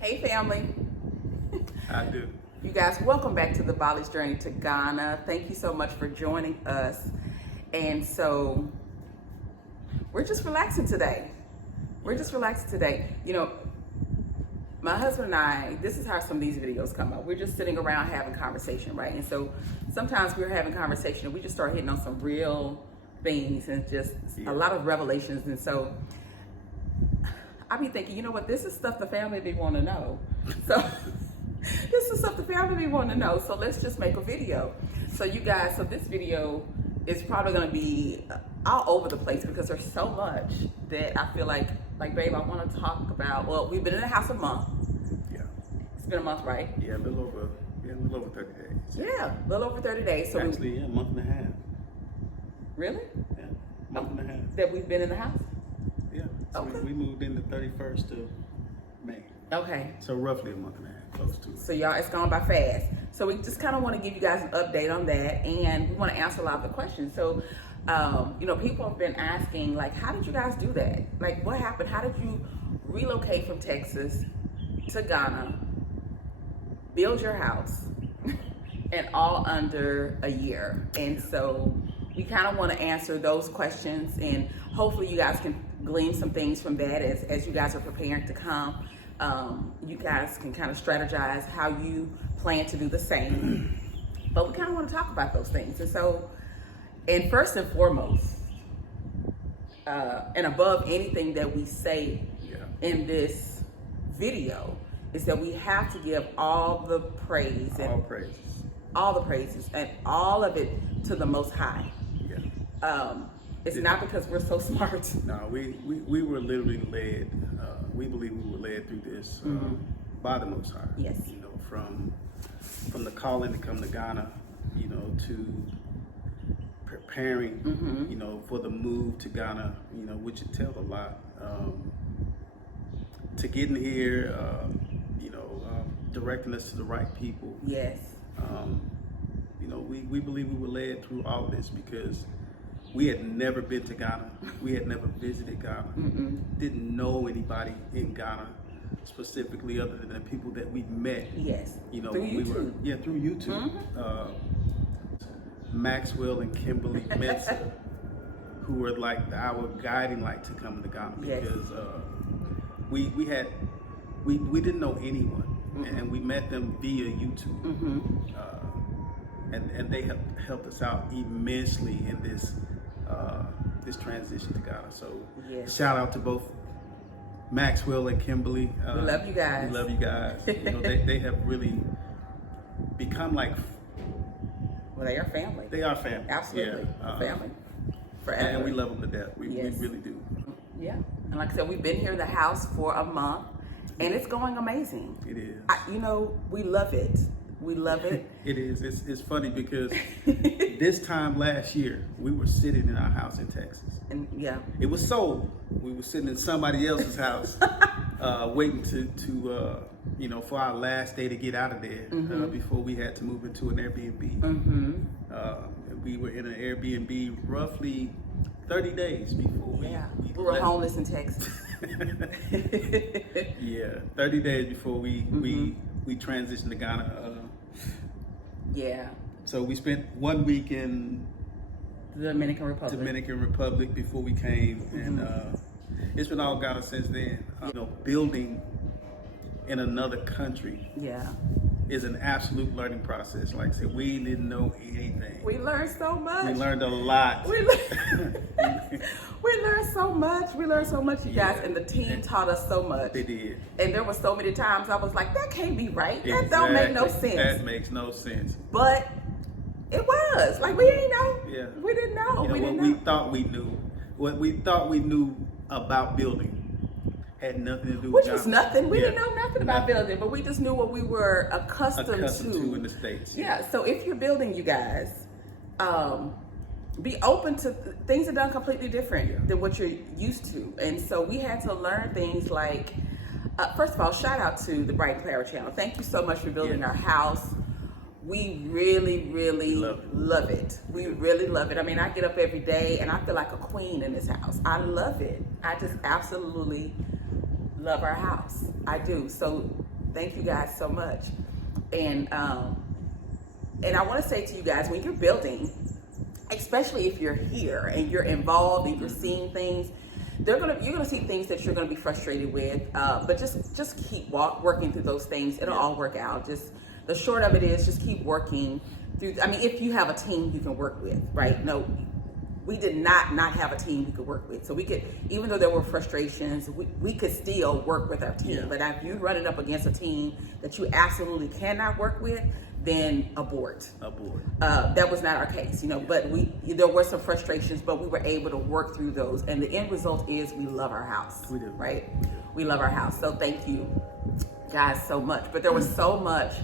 Hey family. I do. You guys, welcome back to the Bali's Journey to Ghana. Thank you so much for joining us. And so we're just relaxing today. You know, my husband and I, this is how some of these videos come up. We're just sitting around having conversation, right? And so sometimes we're having conversation and we just start hitting on some real things and just a lot of revelations. And so I be thinking, you know what, this is stuff the family be want to know. So this is stuff the family be want to know. So let's just make a video. So you guys, so this video is probably going to be all over the place because there's so much that I feel like babe, I want to talk about. Well, we've been in the house a month. Yeah. It's been a month, right? Yeah, a little over 30 days. Yeah, a little over 30 days. So actually, a month and a half. Really? Yeah, month and a half. That we've been in the house? Yeah. So Okay. we moved in the 31st of May. Okay. So roughly a month and a half, close to it. So y'all, it's gone by fast. So we just kind of want to give you guys an update on that, and we want to answer a lot of the questions. So, you know, people have been asking, like, how did you guys do that? Like, what happened? How did you relocate from Texas to Ghana, build your house, and all under a year? And so we kind of want to answer those questions, and hopefully you guys can glean some things from that as you guys are preparing to come. You guys can kind of strategize how you plan to do the same. But we kind of want to talk about those things. And so, and first and foremost, and above anything that we say in this video, is that we have to give all the praise and all the praises and all of it to the Most High. Yeah. It's not because we're so smart. No, we were literally led. We believe we were led through this by the Most High. Yes. You know, from the calling to come to Ghana, you know, to preparing, you know, for the move to Ghana, you know, which it tells a lot. To getting here, you know, directing us to the right people. Yes. You know, we believe we were led through all of this because we had never been to Ghana. We had never visited Ghana. Didn't know anybody in Ghana specifically other than the people that we met. Yes. You know, through YouTube. Through YouTube. Maxwell and Kimberly Mensah, who were like our guiding light to come to Ghana because we didn't know anyone, and we met them via YouTube. And they have helped us out immensely in this transition to Ghana. So shout out to both Maxwell and Kimberly. We love you guys. We love you guys. You know, they have really become like. Well, they are family. They are family. Absolutely, family. Forever. And we love them to death. We really do. Yeah, and like I said, we've been here in the house for a month, and it's going amazing. It is. You know, we love it. We love it. It is. It's funny because this time last year, we were sitting in our house in Texas. And it was sold. We were sitting in somebody else's house, waiting to you know, for our last day to get out of there before we had to move into an Airbnb. We were in an Airbnb roughly 30 days before we were homeless in Texas. 30 days before we transitioned to Ghana. So we spent 1 week in the Dominican Republic before we came, and it's been all Ghana since then. You know, building in another country is an absolute learning process. Like I said, we didn't know anything. We learned so much. We learned a lot. We learned so much. We learned so much, you guys, and the team taught us so much. They did. And there were so many times I was like, that can't be right. That don't make no sense. That makes no sense. But it was. Like, we didn't know. Yeah. We didn't know. You know, we didn't what know. we thought we knew. What we thought we knew about building had nothing to do with Which was nothing. We didn't know nothing about building, but we just knew what we were accustomed to in the States. Yeah, so if you're building, you guys, be open to things are done completely different than what you're used to. And so we had to learn things like, first of all, shout out to the Bright and Clara channel. Thank you so much for building our house. We really, really love it. We really love it. I mean, I get up every day and I feel like a queen in this house. I love it. I just absolutely love our house. I do. So thank you guys so much. And I want to say to you guys, when you're building, especially if you're here and you're involved and you're seeing things, you're gonna see things that you're gonna be frustrated with. But just keep working through those things. It'll all work out. Just the short of it is just keep working through. I mean, if you have a team you can work with, right? No, we did not have a team we could work with. So we could, even though there were frustrations, we could still work with our team. Yeah. But if you run it up against a team that you absolutely cannot work with, then abort. That was not our case, but there were some frustrations, but we were able to work through those. And the end result is we love our house. We do. Right? We love our house. So thank you guys so much. But there was so much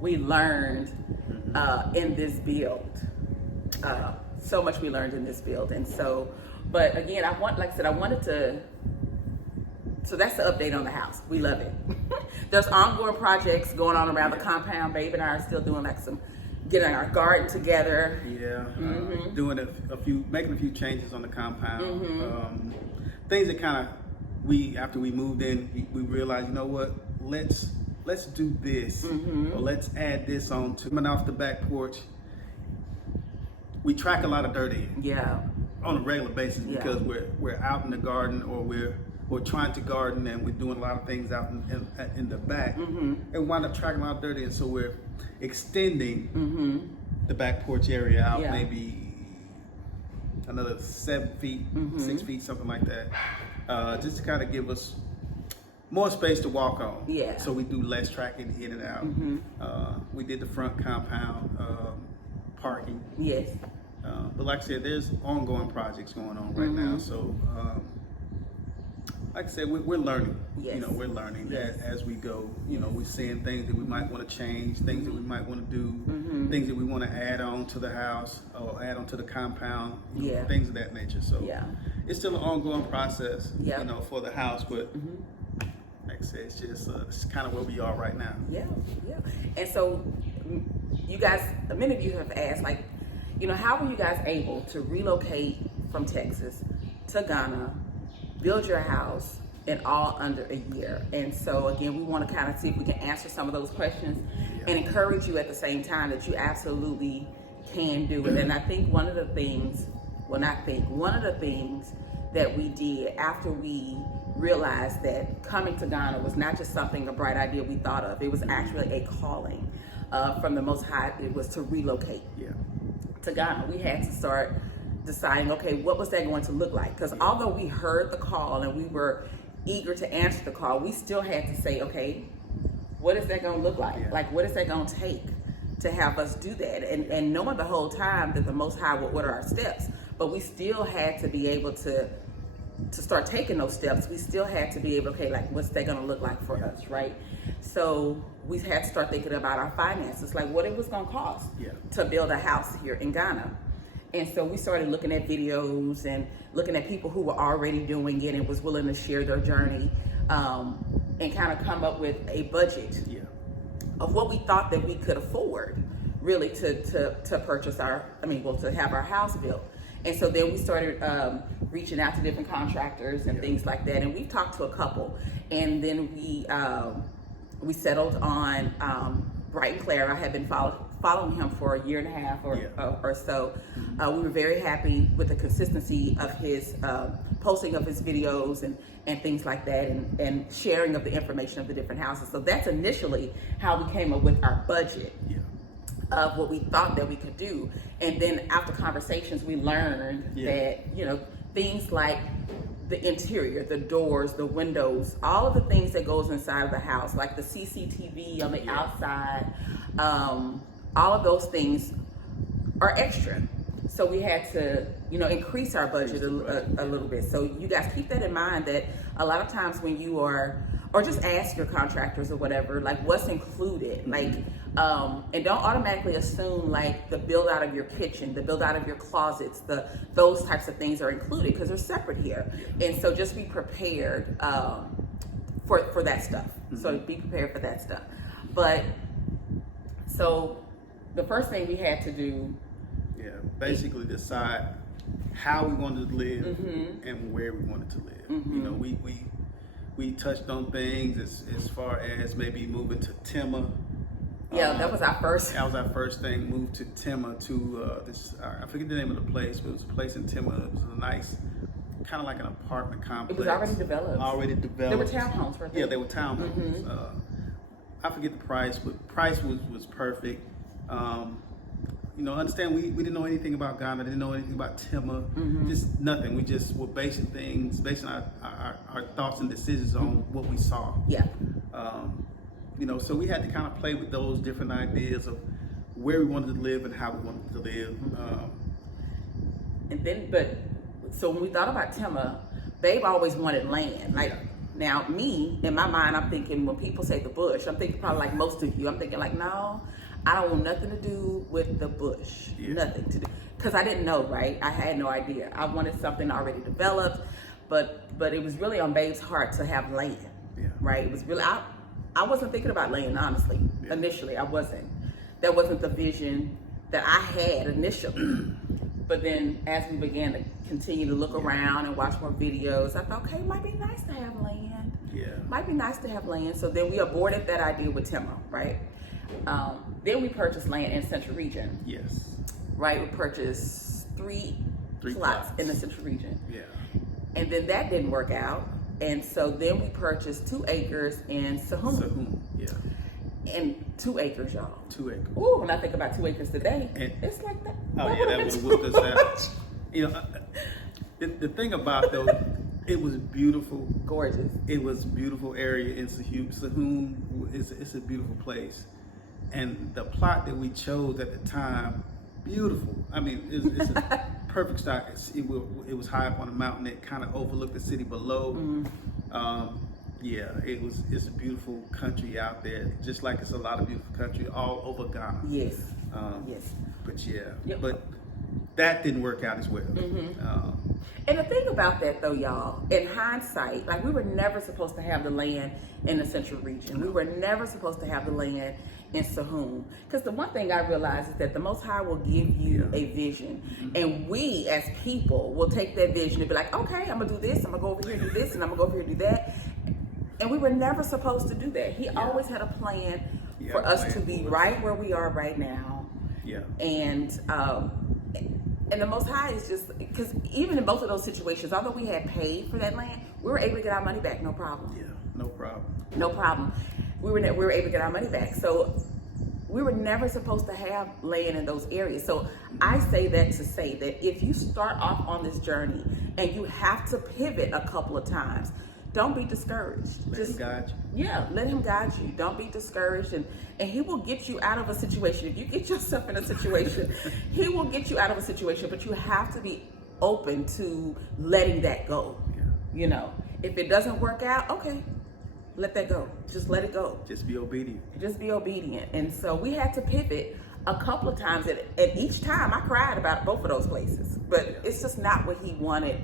we learned in this build. So much we learned in this build. And so, but again, so that's the update on the house. We love it. There's ongoing projects going on around the compound. Babe and I are still doing getting our garden together. Yeah, doing making a few changes on the compound. Things that kind of, after we moved in, we realized, you know what, let's do this, or let's add this on to. Coming off the back porch, we track a lot of dirt in. Yeah. On a regular basis because we're out in the garden, or we're trying to garden, and we're doing a lot of things out in the back, and wind up tracking a lot of dirt in. So we're extending the back porch area out maybe another 7 feet, 6 feet, something like that, just to kind of give us more space to walk on. Yeah. So we do less tracking in and out. We did the front compound parking. Yes. But like I said, there's ongoing projects going on right now. So, like I said, we're learning. Yes. We're learning that as we go. We're seeing things that we might want to change, things that we might want to do, things that we want to add on to the house or add on to the compound, things of that nature. So it's still an ongoing process, for the house. But like I said, it's just it's kind of where we are right now. Yeah. And so, you guys, many of you have asked, like, how were you guys able to relocate from Texas to Ghana, build your house in all under a year? And so again, we want to kind of see if we can answer some of those questions and encourage you at the same time that you absolutely can do it. And I think one of the things that we did after we realized that coming to Ghana was not just a bright idea we thought of, it was actually a calling from the Most High. It was to relocate to Ghana. We had to start deciding, okay, what was that going to look like? Because although we heard the call and we were eager to answer the call, we still had to say, okay, what is that going to look like? Like, what is that going to take to have us do that? And knowing the whole time that the Most High will order our steps, but we still had to be able to start taking those steps. We still had to be able, okay, like, what's that going to look like for us, right? So we had to start thinking about our finances, like what it was going to cost to build a house here in Ghana. And so we started looking at videos and looking at people who were already doing it and was willing to share their journey, and kind of come up with a budget of what we thought that we could afford, really, to purchase to have our house built. And so then we started reaching out to different contractors and things like that. And we've talked to a couple. And then we settled on Brighton Clare. I had been following him for a year and a half or so. We were very happy with the consistency of his posting of his videos and things like that, and sharing of the information of the different houses. So that's initially how we came up with our budget of what we thought that we could do. And then after conversations, we learned that, things like the interior, the doors, the windows, all of the things that goes inside of the house, like the CCTV on the outside, all of those things are extra. So we had to, increase our budget a little bit. So you guys keep that in mind, that a lot of times when you are, or just ask your contractors or whatever, like what's included, like, and don't automatically assume like the build out of your kitchen, the build out of your closets, those types of things are included, because they're separate here. And so just be prepared for that stuff. So be prepared for that stuff. But so the first thing we had to do, basically decide how we wanted to live and where we wanted to live. we touched on things as far as maybe moving to Timma. Yeah, that was our first. That was our first thing. Moved to Timma to this. I forget the name of the place, but it was a place in Timma. It was a nice, kind of like an apartment complex. It was already developed. Already developed. There were townhomes, right? Yeah, they were townhomes. I forget the price, but price was perfect. You know, understand we didn't know anything about Ghana, didn't know anything about Timma, just nothing. We just were basing our thoughts and decisions on what we saw. Yeah. You know, so we had to kind of play with those different ideas of where we wanted to live and how we wanted to live. And then, so when we thought about Timma, Babe always wanted land. Like, now me, in my mind, I'm thinking when people say the bush, I'm thinking probably like most of you, I'm thinking like, no, I don't want nothing to do with the bush. Nothing to do. Because I didn't know, right? I had no idea. I wanted something already developed, but it was really on Babe's heart to have land, right? It was really, I wasn't thinking about land, honestly. Initially, I wasn't. That wasn't the vision that I had initially. But then as we began to continue to look around and watch more videos, I thought, okay, it might be nice to have land. Might be nice to have land. So then we aborted that idea with Timma, right? Then we purchased land in Central Region. Yes. Right? We purchased three plots in the Central Region. Yeah. And then that didn't work out. And so then we purchased 2 acres in Sahum. Sahum, yeah. And 2 acres, y'all. 2 acres. Ooh, when I think about 2 acres today, And, it's like that. oh yeah, that would have whooped us out. You know, the thing about though, it was beautiful. Gorgeous. It was a beautiful area in Sahum. Sahum is a beautiful place. And the plot that we chose at the time, beautiful. I mean, it's a perfect stock. It was high up on a mountain that kind of overlooked the city below. Yeah, it's a beautiful country out there, just like it's a lot of beautiful country all over Ghana. Yes. Yes. But yeah, Yep. but that didn't work out as well. And the thing about that though, y'all, in hindsight, like we were never supposed to have the land in the Central Region. We were never supposed to have the land in Sahum. Because the one thing I realized is that the Most High will give you a vision. And we as people will take that vision and be like, okay, I'm gonna do this, I'm gonna go over here and do this, and I'm gonna go over here and do that. And we were never supposed to do that. He always had a plan for us to be right where we are right now. Yeah. And the Most High is just, because even in both of those situations, although we had paid for that land, we were able to get our money back, no problem. Yeah, no problem. No problem. We were able to get our money back. So we were never supposed to have land in those areas. So I say that to say that if you start off on this journey and you have to pivot a couple of times, don't be discouraged. Let him guide you. Yeah, let him guide you. Don't be discouraged, and he will get you out of a situation. If you get yourself in a situation, he will get you out of a situation, but you have to be open to letting that go. Yeah. You know, if it doesn't work out, okay, let that go. Just let it go. Just be obedient. Just be obedient. And so we had to pivot a couple of times, and each time I cried about both of those places, but it's just not what he wanted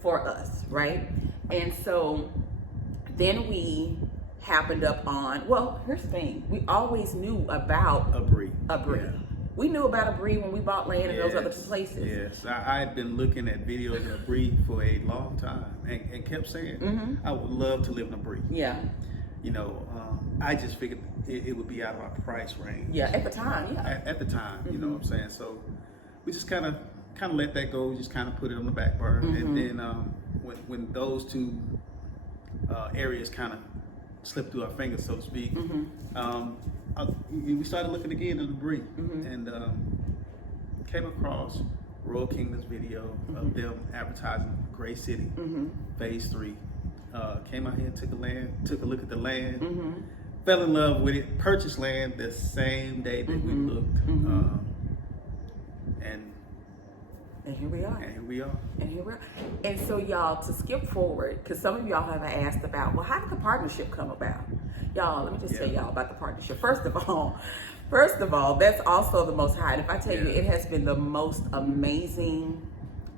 for us, right? And so then we happened up on, well, here's the thing. We always knew about Abri. Abri. Yeah. We knew about Abri when we bought land in those other two places. Yes, I had been looking at videos of Abri for a long time and kept saying, I would love to live in Abri. Yeah. You know, I just figured it would be out of our price range. Yeah, at the time, yeah. At the time, you know what I'm saying? So we just kind of let that go, just kind of put it on the back burner. And then when those two areas kind of slipped through our fingers, so to speak, we started looking again at the Abri and came across Royal Kingdom's video of them advertising Gray City, Phase 3. Came out here, took a look at the land, fell in love with it, purchased land the same day that we looked, and here we are. And here we are. And here we are. And so y'all, to skip forward, because some of y'all have asked about, well, how did the partnership come about? Y'all, let me just tell y'all about the partnership. First of all, that's also the Most High. And if I tell you, it has been the most amazing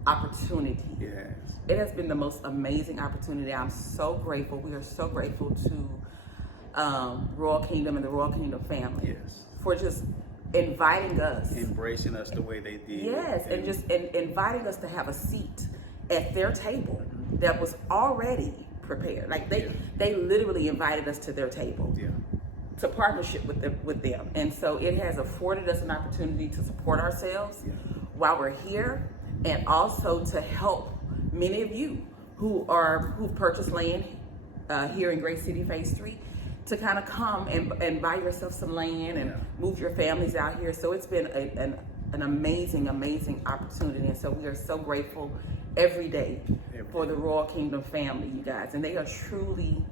opportunity. Yes. It has been the most amazing opportunity. I'm so grateful. We are so grateful to Royal Kingdom and the Royal Kingdom family for just inviting us, embracing us the way they did. Yes, and inviting us to have a seat at their table that was already prepared. Like Yeah. they literally invited us to their table. Yeah. To partnership with them. And so it has afforded us an opportunity to support ourselves Yeah. while we're here, and also to help many of you who've purchased land here in Great City Phase 3 to kind of come and buy yourself some land and Yeah. move your families out here. So it's been an amazing opportunity, and so we are so grateful every day for the Royal Kingdom family, you guys. And they are truly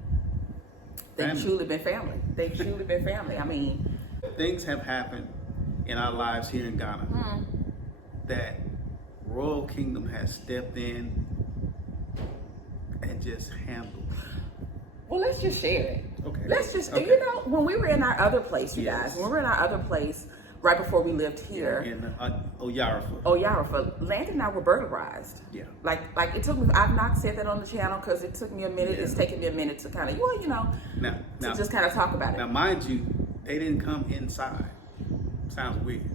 been family. They've truly been family. I mean, things have happened in our lives here in Ghana that Royal Kingdom has stepped in and just handled. well, let's just share it. Okay. Let's just, Okay. you know, when we were in our other place, you Yes. guys, when we were in our other place right before we lived here, In Oyarifa. Oyarifa, Landon and I were burglarized. Yeah. Like it took me, I've not said that on the channel because it took me a minute. Yeah. It's taken me a minute to kind of, well, you know, Now, to just kind of talk about now, it. mind you, they didn't come inside. Sounds weird.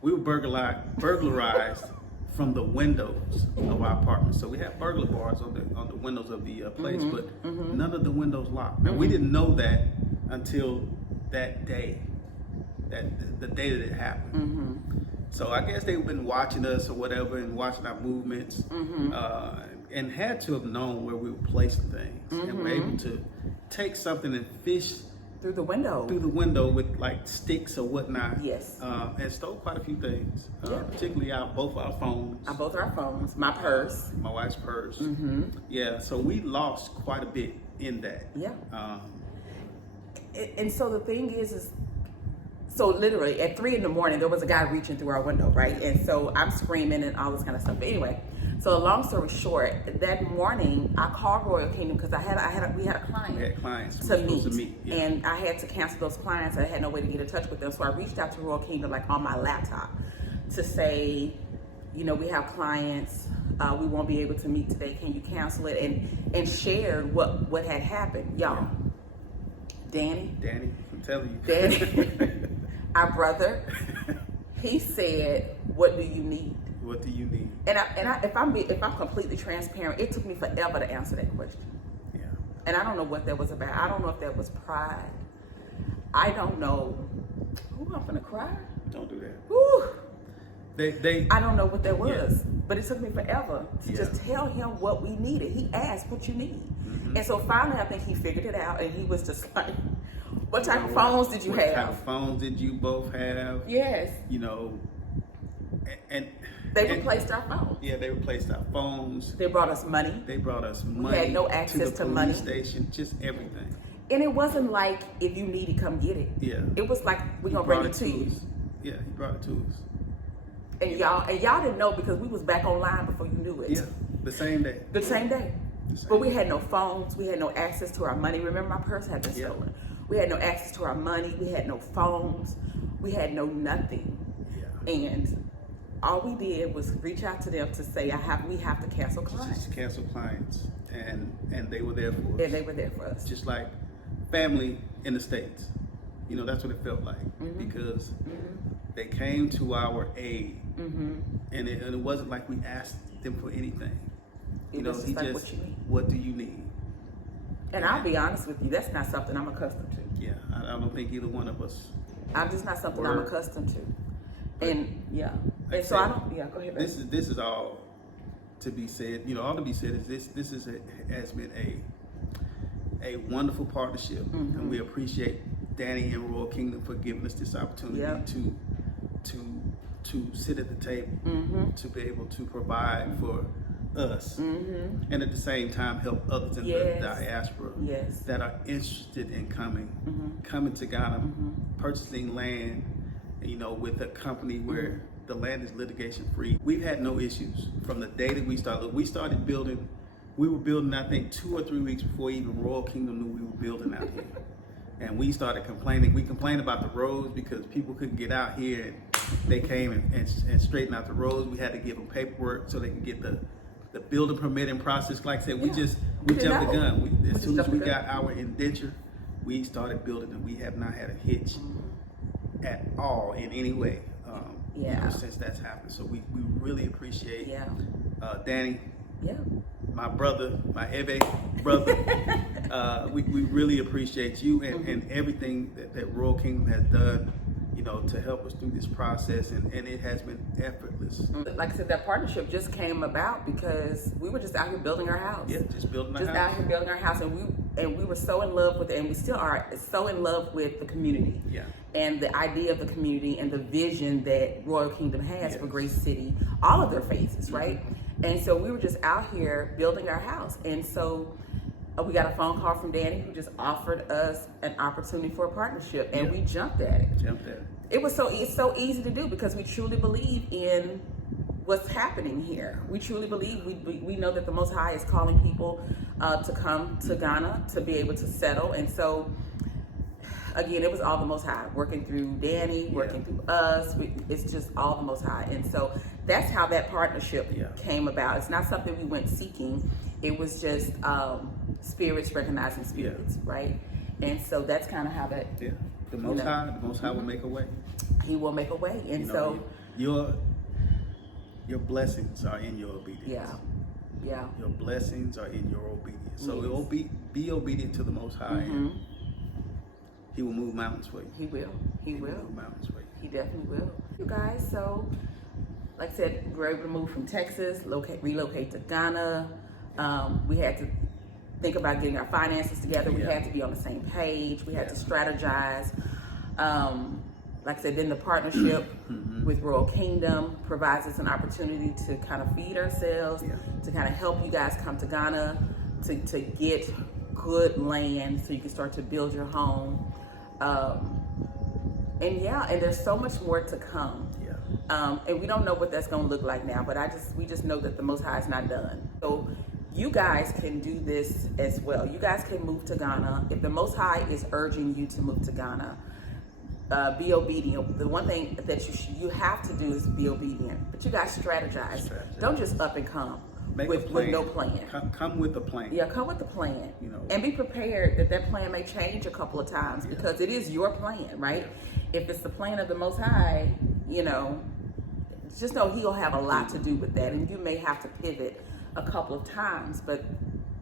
We were burglarized from the windows of our apartment. So we had burglar bars on the windows of the place, but none of the windows locked. Now we didn't know that until that day, the day that it happened. So I guess they've been watching us or whatever and watching our movements, and had to have known where we were placing things, and were able to take something and fish Through the window. through the window with like sticks or whatnot. Yes. And stole quite a few things, Yeah. particularly both our phones, Both our phones, my purse. my wife's purse. Yeah, so we lost quite a bit in that. Yeah. Um, And so the thing is so literally at 3 a.m, there was a guy reaching through our window, right? And so I'm screaming and all this kind of stuff. But anyway, so long story short, that morning I called Royal Kingdom because we had a client. we had clients we To were supposed to meet, Yeah. and I had to cancel those clients. I had no way to get in touch with them, so I reached out to Royal Kingdom like on my laptop to say, you know, we have clients, we won't be able to meet today. Can you cancel it? And shared what had happened, y'all. Danny, I'm telling you. Danny, our brother, he said, "What do you need?" What do you need? And if I'm completely transparent, it took me forever to answer that question. Yeah. And I don't know what that was about. I don't know if that was pride. I don't know. Ooh, I'm gonna cry. Don't do that. Ooh, They I don't know what that was. Yeah. But it took me forever to Yeah. just tell him what we needed. He asked what you need. Mm-hmm. And so finally I think he figured it out, and he was just like, what type of What- phones did you what have? type of phones did you both have? Yes. You know, and They and- replaced our phones. Yeah, they replaced our phones. They brought us money. They brought us money. had no to access the to police money. station, just everything. And it wasn't like, if you need it, come get it. Yeah. It was like, we're He gonna bring brought it to you. us. Yeah, he brought it to us. And y'all didn't know because we was back online before you knew it. Yeah, the same day. The same day. The same But we day. had no phones. We had no access to our money. Remember, my purse had been Yeah. stolen. We had no access to our money. We had no phones. We had no nothing. Yeah. And all we did was reach out to them to say, we have to cancel clients. Just cancel clients, and they were there for us. And they were there for us. Just like family in the States. You know, that's what it felt like, Mm-hmm. because they came to our aid, and it wasn't like we asked them for anything. It was just like, what you need. What do you need? And I'll be honest with you, that's not something I'm accustomed to. Yeah, I don't think either one of us. I'm just not something I'm Word. accustomed to. And yeah. Like And so I said, don't, yeah, go ahead. baby. This is all to be said. You know, all to be said is this has been a wonderful partnership, and we appreciate Danny and Royal Kingdom for giving us this opportunity Yep. to sit at the table, to be able to provide for us, and at the same time help others in Yes. the diaspora Yes. that are interested in coming to Ghana, purchasing land, you know, with a company where the land is litigation free. We've had no issues from the day that we started. We started building. We were building, I think, 2 or 3 weeks before even Royal Kingdom knew we were building out here. And we started complaining. We complained about the roads because people couldn't get out here, and they came and straightened out the roads. We had to give them paperwork so they could get the building permitting process. Like I said, we Yeah. jumped We the didn't know. gun. As just soon as jumped we the got gun. our indenture, we started building, and we have not had a hitch at all in any way. Yeah. Since that's happened. So we really appreciate Yeah. Danny, Yeah. my brother, my Eve brother. We really appreciate you and everything that Royal Kingdom has done, you know, to help us through this process, and it has been effortless. Like I said, that partnership just came about because we were just out here building our house. Yeah, just building our Just house. out here building our house, and we were so in love with it, and we still are so in love with the community. Yeah. And the idea of the community and the vision that Royal Kingdom has Yes. for Grace City, all of their phases, right? And so we were just out here building our house, and so we got a phone call from Danny, who just offered us an opportunity for a partnership, and we jumped at it. Jumped at it. It's so easy to do because we truly believe in what's happening here. We truly believe, we know that the Most High is calling people to come to Ghana to be able to settle. And so, again, it was all the Most High, working through Danny, working through us. It's just all the Most High. And so that's how that partnership came about. It's not something we went seeking. It was just spirits recognizing spirits, right? And so that's kind of how that... Yeah. The Most High will make a way. He will make a way. And You know, so... your blessings are in your obedience. Yeah. Your blessings are in your obedience. So be obedient to the Most High, and He will move mountains for you. He will. Move mountains for you. He definitely will. You guys, so like I said, we were able to move from Texas, relocate to Ghana. We had to think about getting our finances together. We had to be on the same page. We had to strategize. Like I said, then the partnership with Royal Kingdom provides us an opportunity to kind of feed ourselves, to kind of help you guys come to Ghana, to get good land so you can start to build your home. And there's so much more to come. And we don't know what that's going to look like now, but we just know that the Most High is not done. So you guys can do this as well. You guys can move to Ghana. If the Most High is urging you to move to Ghana, be obedient. The one thing that you have to do is be obedient. But you guys strategize. Don't just up and come with no plan. Come with a plan. Yeah, come with the plan. You know, and be prepared that plan may change a couple of times because it is your plan, right? If it's the plan of the Most High, you know, just know He'll have a lot to do with that, and you may have to pivot a couple of times, but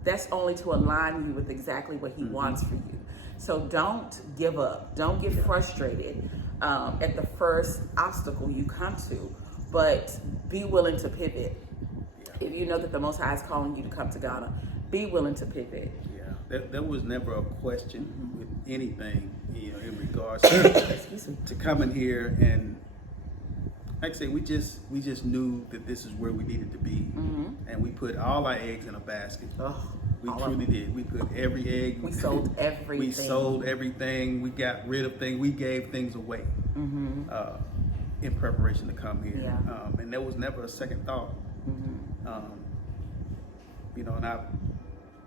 that's only to align you with exactly what He wants for you. So don't give up. Don't get frustrated at the first obstacle you come to, but be willing to pivot. If you know that the Most High is calling you to come to Ghana, be willing to pivot. Yeah, there was never a question with anything, you know, in regards to coming here. And like I say, we just knew that this is where we needed to be, and we put all our eggs in a basket. We truly did. We put every egg. We sold everything. We sold everything. We got rid of things. We gave things away in preparation to come here. Yeah. And there was never a second thought. You know, and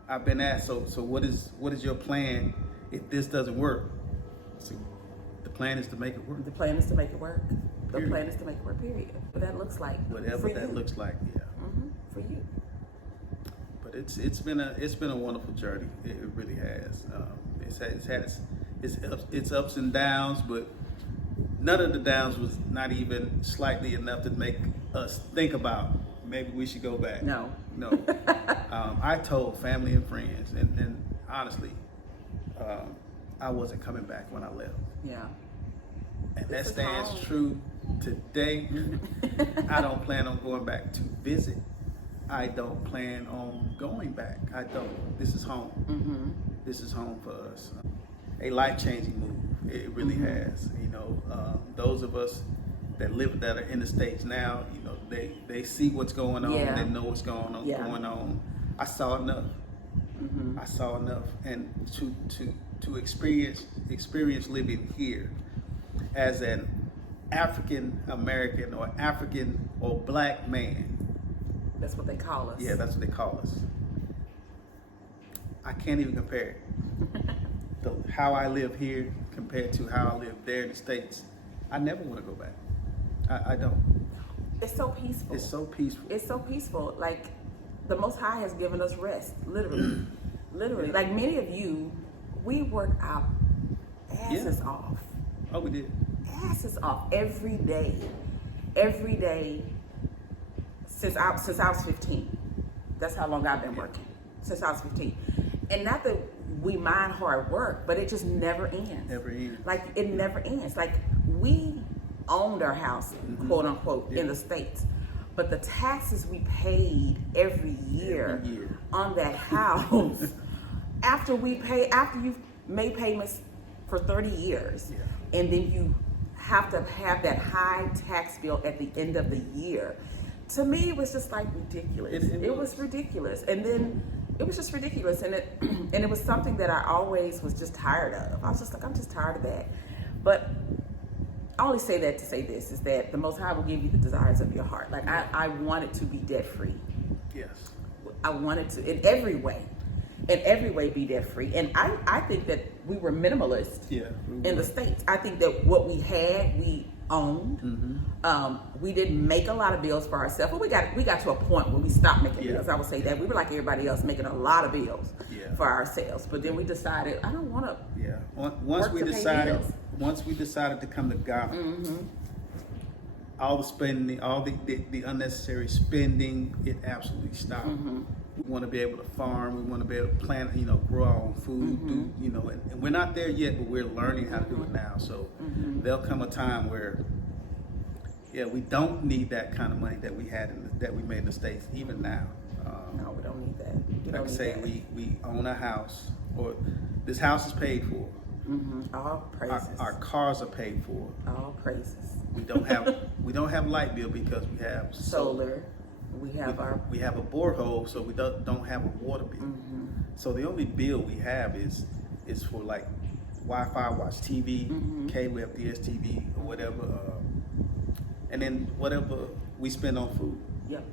I've been asked, so what is your plan if this doesn't work? So the plan is to make it work. The plan is to make it work. The plan is to make it work, period. What that looks like. Whatever that looks like, for you. But it's been a wonderful journey. It really has. It's had its ups and downs, but none of the downs was not even slightly enough to make us think about maybe we should go back. No. I told family and friends, and honestly, I wasn't coming back when I left. Yeah. And that stands true today. I don't plan on going back to visit. I don't plan on going back. I don't. This is home. This is home for us. A life-changing move. It really has. You know, those of us that are in the States now, you know, they see what's going on. They know what's going on. I saw enough. I saw enough, and to experience living here as an African American or African or Black man. That's what they call us. Yeah, that's what they call us. I can't even compare it. How I live here compared to how I live there in the States. I never want to go back. I don't. It's so peaceful. It's so peaceful. It's so peaceful. Like, the Most High has given us rest, literally. Literally. Like, many of you, we work our asses off. Oh, we did. Asses off every day. Every day since I was 15. That's how long I've been working, since I was 15. And not that we mind hard work, but it just never ends. Never ends. Like, it never ends. Like, we owned our house, quote unquote, in the States. But the taxes we paid every year on that house, after you've made payments for 30 years, and then you have to have that high tax bill at the end of the year. To me, it was just like ridiculous. It was ridiculous. And then it was just ridiculous. And it was something that I always was just tired of. I was just like, I'm just tired of that. But I only say that to say this, is that the Most High will give you the desires of your heart. Like, I wanted to be debt free. Yes. I wanted to, in every way be debt free. And I think that we were minimalist in the States. I think that what we had, we owned. We didn't make a lot of bills for ourselves, but we got to a point where we stopped making bills. I would say that we were like everybody else, making a lot of bills for ourselves. But then we decided, I don't want to. Once we decided to come to Ghana, all the spending, all the unnecessary spending, it absolutely stopped. We want to be able to farm. We want to be able to plant, grow our own food. And we're not there yet, but we're learning how to do it now. So there'll come a time where, we don't need that kind of money that we had that we made in the States, even now. No, we don't need that. Like I say, we own a house, or this house is paid for. All praises. Our cars are paid for. All praises. We don't have light bill because we have solar. We have a borehole, so we don't have a water bill. So the only bill we have is for like Wi-Fi, watch TV, cable, DSTV, or whatever, and then whatever we spend on food. Yep.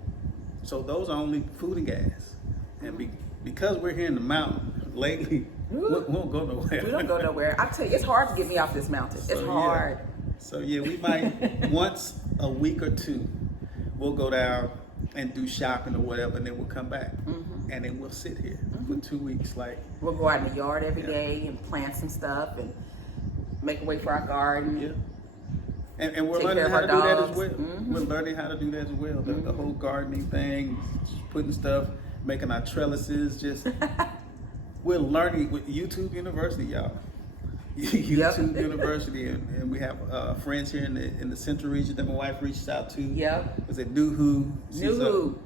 So those are only food and gas, and because we're here in the mountain lately, we won't go nowhere. We don't go nowhere. I tell you, it's hard to get me off this mountain. It's hard. So we might once a week or two, we'll go down and do shopping or whatever, and then we'll come back, and then we'll sit here for 2 weeks. Like, we'll go out in the yard every day and plant some stuff and make a way for our garden. And we're learning how to do that as well. We're learning how to do that as well. The whole gardening thing, just putting stuff, making our trellises. Just we're learning with YouTube University, y'all. YouTube University, and we have friends here in the Central region that my wife reached out to. Was it Nuhu? Nuhu.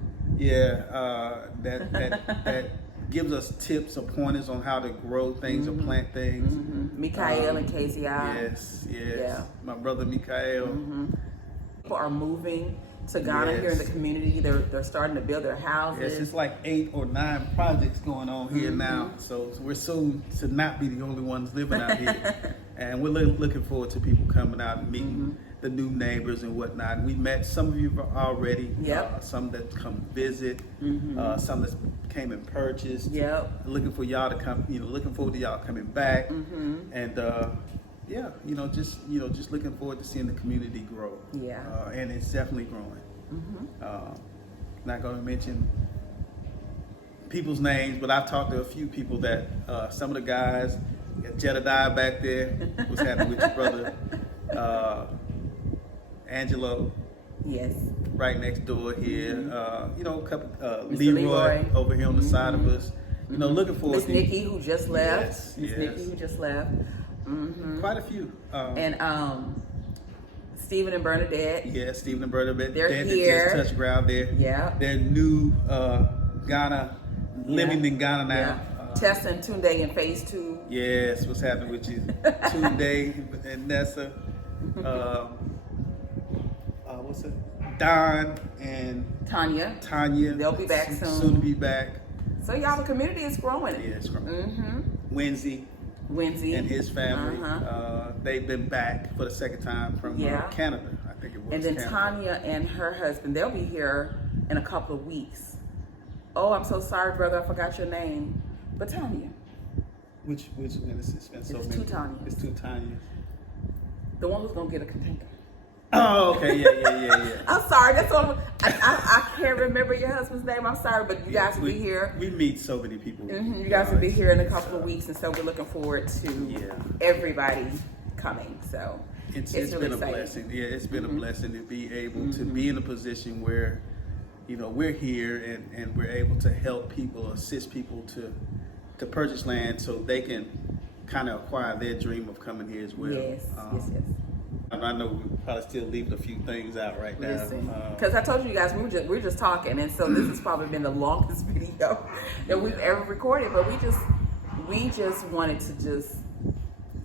That gives us tips or pointers on how to grow things or plant things. Mikael and KZI. Yes. Yeah. My brother Mikael. People are moving to Ghana here in the community. They're starting to build their houses. Yes, it's like 8 or 9 projects going on here now. So we're soon to not be the only ones living out here. And we're looking forward to people coming out and meeting the new neighbors and whatnot. We met some of you already. Some that come visit. Some that came and purchased. Looking for y'all to come. Looking forward to y'all coming back. And just looking forward to seeing the community grow. And it's definitely growing. Not going to mention people's names, but I've talked to a few people that some of the guys, Jedediah back there, what's happening with your brother Angelo. Yes. Right next door here. A couple Leroy over here on the side of us. Looking forward Miss to Nikki who just left. Nikki who just left. Quite a few. And Stephen and Bernadette. Yeah, Stephen and Bernadette. They're here. Just touched ground there. They're new Ghana, living in Ghana now. Tessa and Tunde in phase 2. Yes, what's happening with you? Tunde and Nessa. What's it? Don and Tanya. They'll be back soon. Soon to be back. So y'all, the community is growing. Yeah, it's growing. Wednesday and his family. They've been back for the second time from Canada, I think it was. And then Canada. Tanya and her husband, they'll be here in a couple of weeks. Oh, I'm so sorry, brother, I forgot your name. But Tanya. Which it's two Tanyas. It's 2 Tanyas. The one who's gonna get a container. Oh, okay, yeah. I'm sorry, that's all. I can't remember your husband's name. I'm sorry, but you guys will be here. We meet so many people. You guys will be here in a couple of weeks, and so we're looking forward to everybody coming. So it's really been a exciting. blessing. Yeah, it's been a blessing to be able to be in a position where we're here and we're able to help people, assist people to purchase land so they can kind of acquire their dream of coming here as well. Yes. I know we're probably still leaving a few things out right now. Listen, because I told you guys we were just talking, and so this has probably been the longest video that we've ever recorded. But we just wanted to just,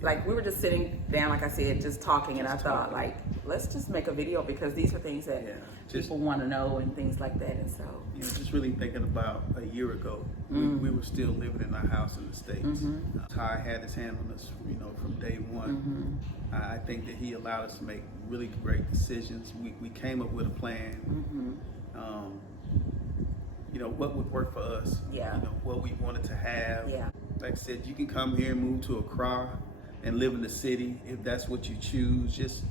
like, we were just sitting down, like I said, just talking, and I thought, like, let's just make a video because these are things that people want to know and things like that. And so, just really thinking about a year ago, we were still living in our house in the States. Ty had his hand on us, from day one. I think that he allowed us to make really great decisions. We came up with a plan. What would work for us. What we wanted to have. Like I said, you can come here and move to Accra and live in the city if that's what you choose. Just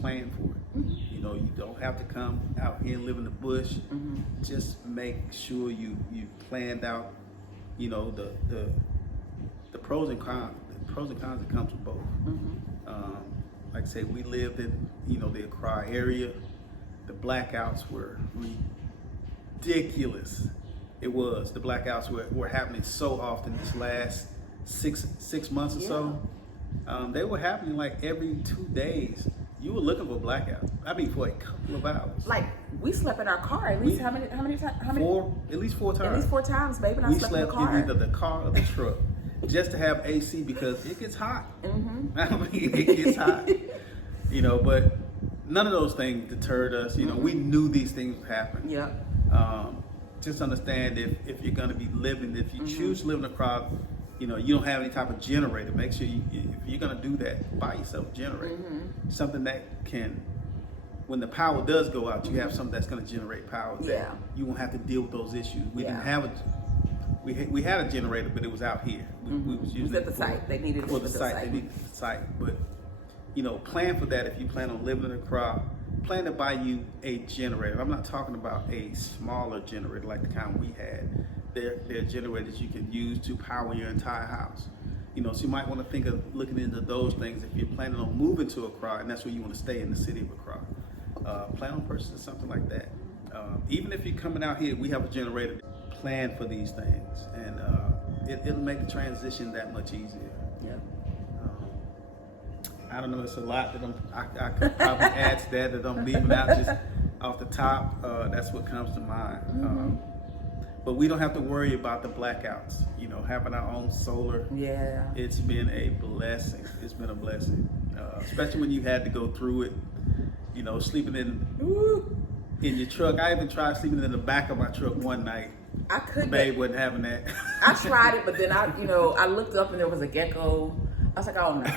plan for it. You don't have to come out here and live in the bush. Just make sure you planned out, the pros and cons. The pros and cons that comes with both. Like I said, we lived in the Accra area. The blackouts were ridiculous. It was. The blackouts were happening so often this last six months or so. They were happening like every 2 days. You were looking for blackout. I mean, for a couple of hours. Like, we slept in our car at least how many times? At least 4 times. At least 4 times, baby. And we I slept in the slept car. in either the car or the truck just to have AC because it gets hot. I mean, it gets hot. But none of those things deterred us. We knew these things would happen. Just understand if you're going to be living, if you choose to live in a crowd, you don't have any type of generator. Make sure if you're going to do that, buy yourself a generator. Something that can, when the power does go out, you have something that's going to generate power. That you won't have to deal with those issues. We didn't have we had a generator, but it was out here. We was using it at the site. They needed it for the site. They needed the site, but plan for that. If you plan on living in a crowd, plan to buy you a generator. I'm not talking about a smaller generator like the kind we had. They're generators you can use to power your entire house. So you might want to think of looking into those things if you're planning on moving to Accra, and that's where you want to stay in the city of Accra. Plan on purchasing something like that. Even if you're coming out here, we have a generator. Plan for these things, and it'll make the transition that much easier. I don't know, it's a lot that I could probably add to that I'm leaving out just off the top. That's what comes to mind. But we don't have to worry about the blackouts. Having our own solar. It's been a blessing. It's been a blessing, especially when you had to go through it. Sleeping in your truck. I even tried sleeping in the back of my truck one night. I couldn't. Babe wasn't having that. I tried it, but then I looked up and there was a gecko. I was like, oh no,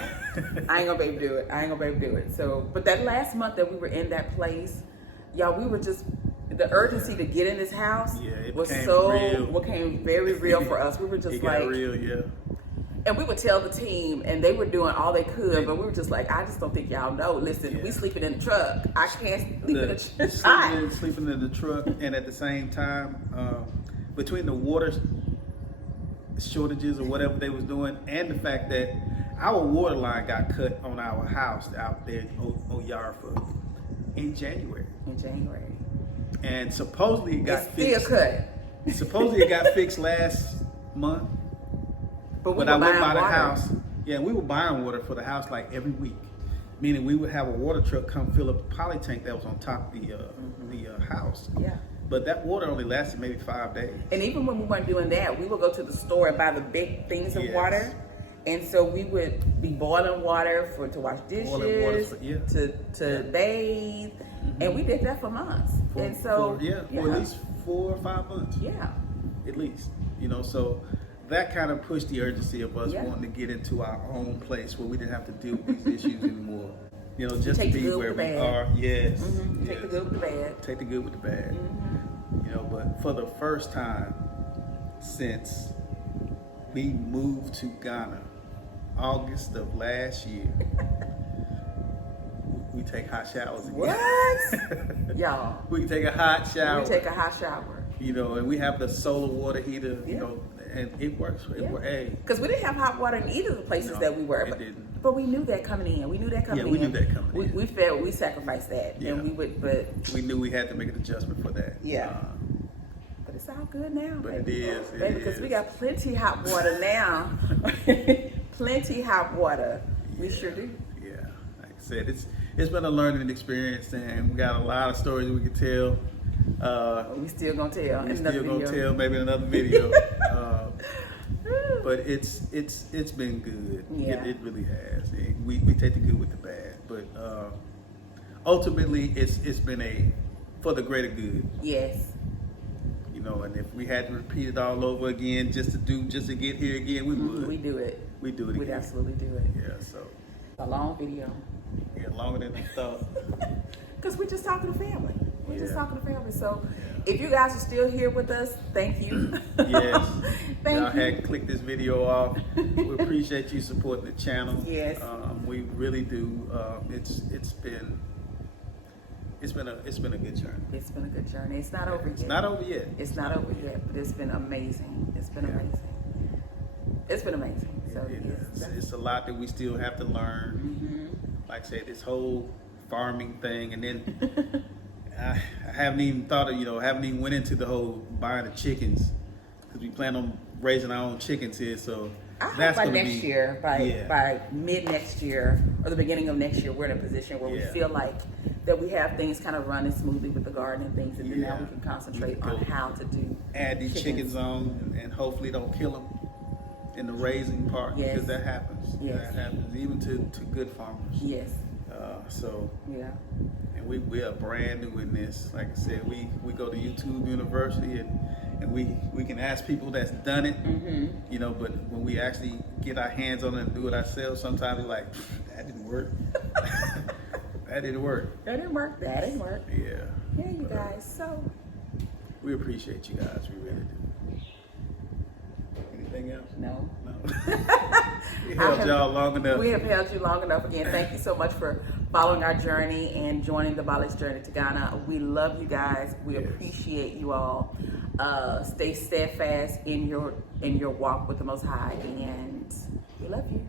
I ain't gonna be able to do it. I ain't gonna be able to do it. So, but that last month that we were in that place, y'all, we were just, the urgency to get in this house became very real for us. We were just got real, and we would tell the team, and they were doing all they could, but we were just like, I just don't think y'all know. Listen, we sleeping in the truck. I can't sleep in the truck. Sleeping in the truck, and at the same time, between the water shortages or whatever they was doing, and the fact that our water line got cut on our house out there in Oyarifa in January. And supposedly it got fixed. Still cut. Supposedly it got fixed last month. But I went by the house. Yeah, we were buying water for the house like every week. Meaning we would have a water truck come fill up the poly tank that was on top of the house. But that water only lasted maybe 5 days. And even when we weren't doing that, we would go to the store and buy the big things of water. And so we would be boiling water to wash dishes, to bathe. And we did that for months. For at least 4 or 5 months. At least. So that kind of pushed the urgency of us wanting to get into our own place where we didn't have to deal with these issues anymore. Just to be where we are. Take the good with the bad. Take the good with the bad. But for the first time since we moved to Ghana, August of last year, we take hot showers again. What? Y'all. We can take a hot shower. And we have the solar water heater, and it works. Because we didn't have hot water in either of the places that we were. It didn't. But we knew that coming in. We knew that coming in. we knew that coming in. We felt we sacrificed that, Yeah. and we would. But We knew we had to make an adjustment for that. Yeah. but it's all good now, But baby. it is, it baby, because we is. got plenty hot water now. Plenty hot water. We sure do. Yeah, like I said, it's been a learning experience, and we got a lot of stories we could tell. We still gonna tell. We in still another gonna video. tell maybe in another video. But it's been good. Yeah. It really has. We take the good with the bad, but ultimately it's been for the greater good. Yes. You know, and if we had to repeat it all over again just to get here again, we would. We do it. We do it We'd again. absolutely do it. Yeah. So A long video. yeah, longer than I thought. Because we're just talking to family. We're just Yeah. talking to family. So if you guys are still here with us, thank you. Yes. Thank Y'all you. had clicked this video off. We appreciate you supporting the channel. Yes. We really do. It's been a good journey. It's been a good journey. It's not over It's yet. not over yet. It's not over yet, but it's been amazing. It's been Yeah. amazing. It's been amazing. So It's a lot that we still have to learn. Like I said, this whole farming thing, and then I haven't even thought of, haven't even went into the whole buying the chickens, because we plan on raising our own chickens here. So I hope that's by gonna next be, year, by yeah. mid next year or the beginning of next year, we're in a position where we Yeah. feel like that we have things kind of running smoothly with the garden and things, and then now Yeah. we can concentrate We can on go how to do add these chickens on, and hopefully don't kill them in the raising part, Yes. because that happens. Yes. That happens even to good farmers. Yes. So, Yeah. and we are brand new in this. Like I said, we go to YouTube University, and we can ask people that's done it, but when we actually get our hands on it and do it ourselves, sometimes we're like, that didn't work. That didn't work. That didn't work. That didn't work. Yeah. Yeah, you guys. So We appreciate you guys. We really do. Anything else? no. No. We held y'all long enough. We have held you long enough. Again, thank you so much for following our journey and joining the Bali's Journey to Ghana. We love you guys. We Yes. appreciate you all. Stay steadfast in your walk with the Most High, and we love you.